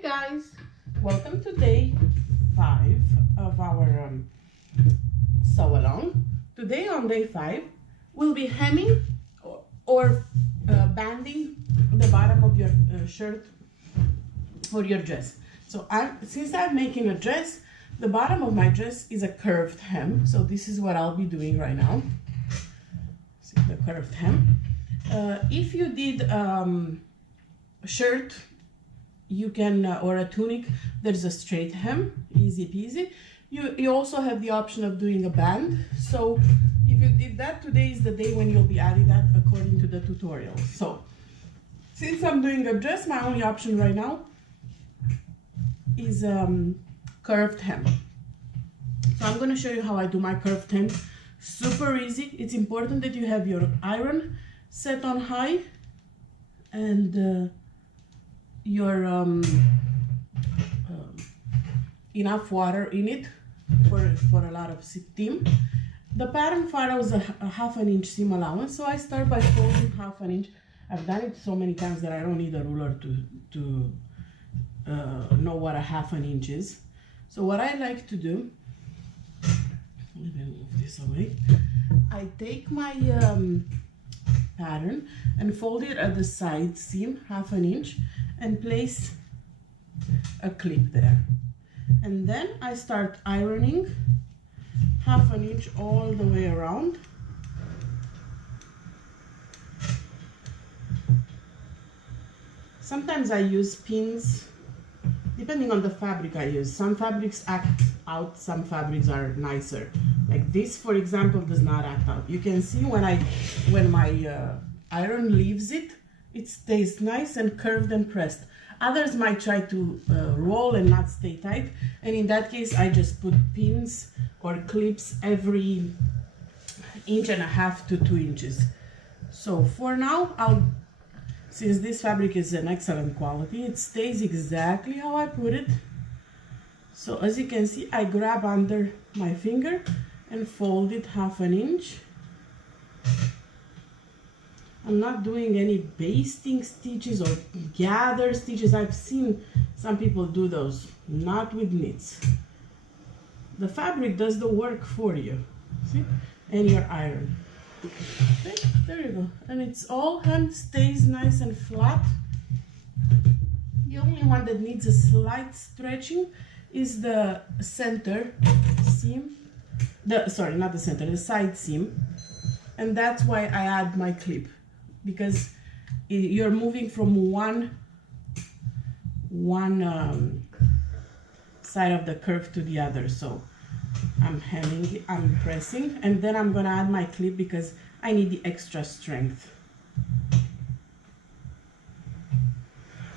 Hey guys, welcome to day 5 of our sew along. Today on day 5 we'll be hemming or banding the bottom of your shirt or your dress. So since I'm making a dress, the bottom of my dress is a curved hem, so this is what I'll be doing right now. See the curved hem. If you did a shirt, you can or a tunic, there's a straight hem, easy peasy. You also have the option of doing a band. So if you did that, today is the day when you'll be adding that according to the tutorial. So since I'm doing a dress, my only option right now is curved hem. So I'm going to show you how I do my curved hem. Super easy. It's important that you have your iron set on high and your enough water in it for a lot of steam. The pattern follows a ½ inch seam allowance, so I start by folding ½ inch. I've done it so many times that I don't need a ruler to know what a ½ inch is. So what I like to do, let me move this away. I take my pattern and fold it at the side seam ½ inch and place a clip there, and then I start ironing ½ inch all the way around. Sometimes I use pins depending on the fabric I use. Some fabrics act out, some fabrics are nicer. Like this, for example, does not act out. You can see when my iron leaves it, it stays nice and curved and pressed. Others might try to roll and not stay tight, and in that case I just put pins or clips every 1.5 to 2 inches. So for now, since this fabric is an excellent quality, it stays exactly how I put it. So as you can see, I grab under my finger and fold it ½ inch. I'm not doing any basting stitches or gather stitches. I've seen some people do those, not with knits. The fabric does the work for you, see? And your iron. Okay, there you go. And it's all hem, stays nice and flat. The only one that needs a slight stretching is the center seam. Sorry, not the center, the side seam. And that's why I add my clip, because you're moving from one side of the curve to the other. So I'm hemming, I'm pressing, and then I'm gonna add my clip because I need the extra strength.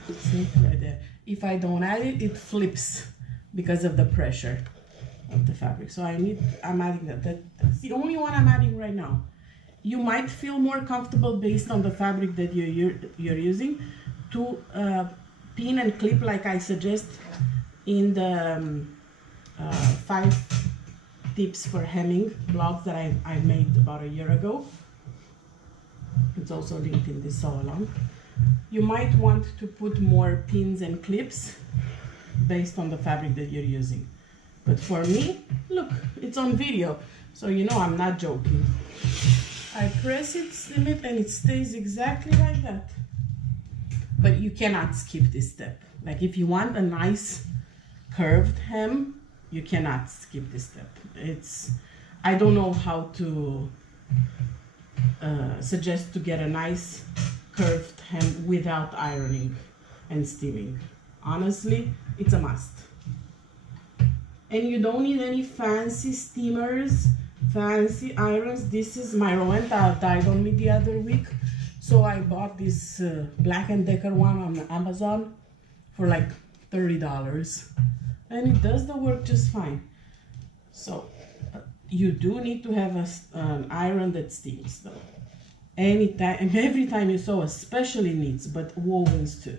See, right there. If I don't add it, it flips because of the pressure of the fabric. So I'm adding that. That's the only one I'm adding right now. You might feel more comfortable based on the fabric that you're using to pin and clip, like I suggest in the 5 tips for hemming blogs that I made about a year ago. It's also linked in this sew along. You might want to put more pins and clips based on the fabric that you're using. But for me, look, it's on video, so you know I'm not joking. I press it, slim it, and it stays exactly like that. But you cannot skip this step. Like if you want a nice curved hem, you cannot skip this step. I don't know how to suggest to get a nice curved hem without ironing and steaming. Honestly, it's a must. And you don't need any fancy steamers, fancy irons. This is my Rowenta died on me the other week, so I bought this Black & Decker one on Amazon for like $30, and it does the work just fine. So you do need to have an iron that steams though. Anytime, every time you sew, especially knits, but wovens too.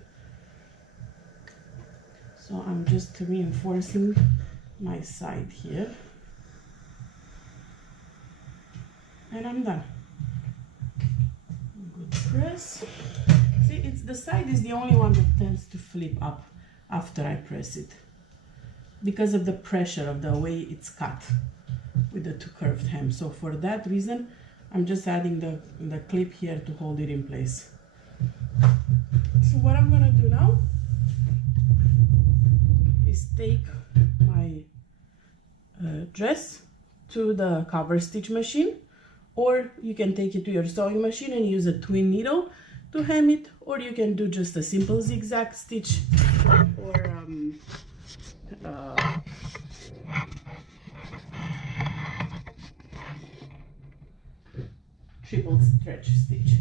So I'm just reinforcing my side here, and I'm done. Good press. See, the side is the only one that tends to flip up. after I press it, because of the pressure of the way it's cut with the two curved hems. So for that reason, I'm just adding the clip here to hold it in place. So what I'm gonna do now is take my dress to the cover stitch machine, or you can take it to your sewing machine and use a twin needle to hem it, or you can do just a simple zigzag stitch, or triple stretch stitch.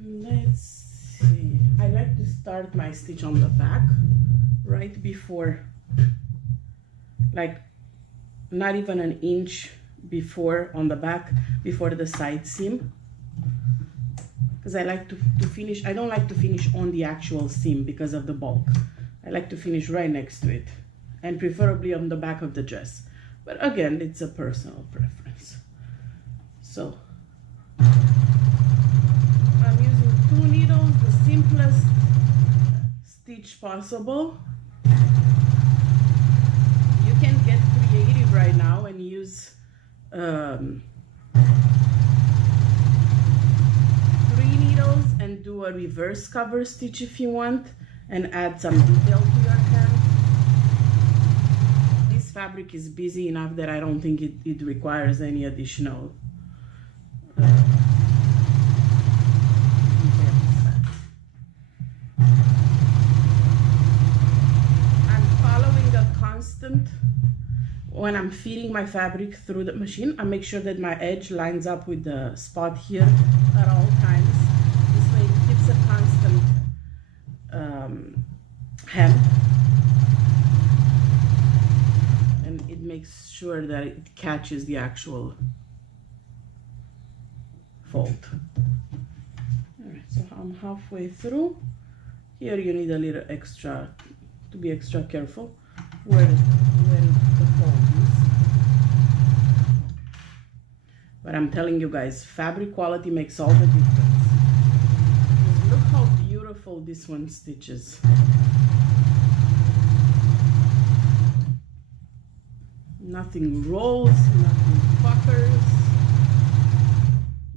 Let's see, I like to start my stitch on the back right before, like not even an inch before on the back, before the side seam, because I like to finish. I don't like to finish on the actual seam because of the bulk. I like to finish right next to it, and preferably on the back of the dress, but again, it's a personal preference. So I'm using 2 needles, the simplest stitch possible. You can get creative right now and use 3 needles and do a reverse cover stitch if you want, and add some detail to your hem. This fabric is busy enough that I don't think it requires any additional when I'm feeding my fabric through the machine. I make sure that my edge lines up with the spot here at all times. This way it keeps a constant hem, and it makes sure that it catches the actual fold. All right, so I'm halfway through. Here you need a little extra, to be extra careful where the fold is. But I'm telling you guys, fabric quality makes all the difference. Just look how beautiful this one stitches. Nothing rolls, nothing puckers.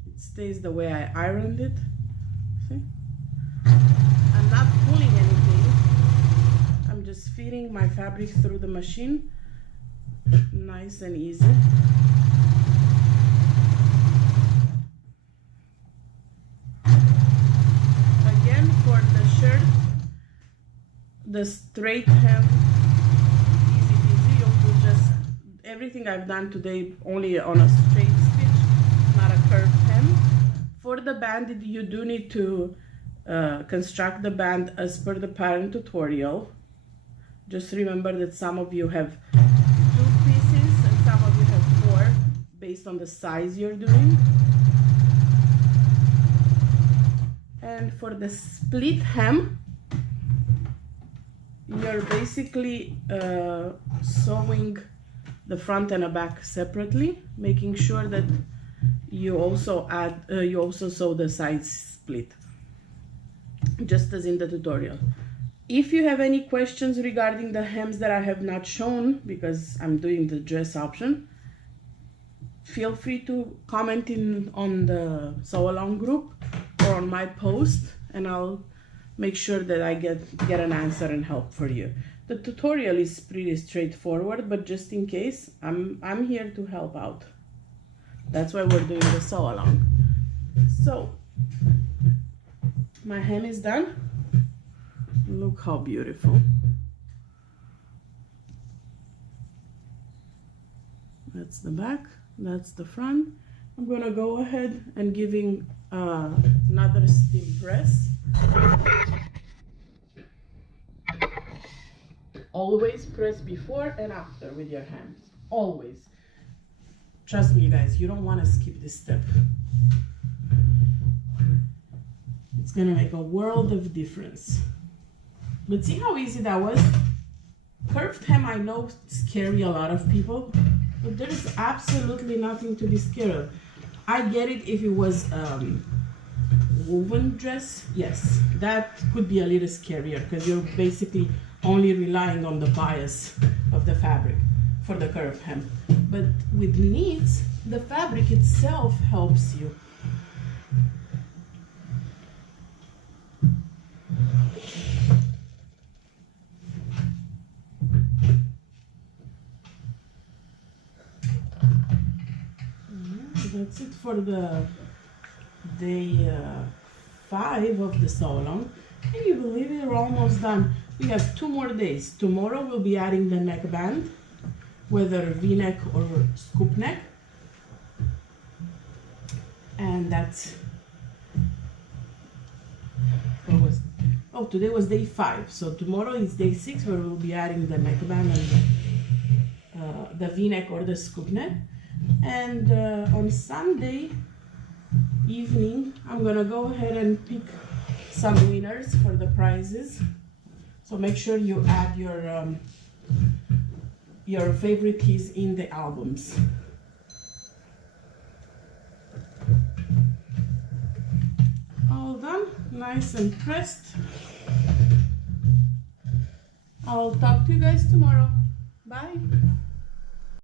It stays the way I ironed it. See? I'm not pulling anything. I'm just feeding my fabric through the machine. Nice and easy. Again, for the shirt, the straight hem, easy peasy. You'll do just everything I've done today only on a straight stitch, not a curved hem. For the band, you do need to construct the band as per the pattern tutorial. Just remember that some of you have 2 pieces and some of you have 4 based on the size you're doing. And for the split hem, you're basically sewing the front and the back separately, making sure that you also sew the sides split, just as in the tutorial. If you have any questions regarding the hems that I have not shown, because I'm doing the dress option, feel free to comment on the sew along group or on my post, and I'll make sure that I get an answer and help for you. The tutorial is pretty straightforward, but just in case, I'm here to help out. That's why we're doing the sew along. So my hem is done. Look how beautiful. That's the back, that's the front. I'm gonna go ahead and giving another steam press. Always press before and after with your hands, always. Trust me guys, you don't want to skip this step. It's gonna make a world of difference. But see how easy that was? Curved hem, I know, scary a lot of people, but there's absolutely nothing to be scared of. I get it if it was woven dress, yes, that could be a little scarier because you're basically only relying on the bias of the fabric for the curved hem. But with knits, the fabric itself helps you. That's it for the day 5 of the sew along. Can you believe it? We're almost done. We have 2 more days. Tomorrow we'll be adding the neckband, whether V-neck or scoop neck, and that's today was day 5, so tomorrow is day 6 where we'll be adding the neckband and the V-neck or the scoop neck. And on Sunday evening I'm gonna go ahead and pick some winners for the prizes, so make sure you add your favorite tees in the albums. All done, nice and pressed. I'll talk to you guys tomorrow. Bye.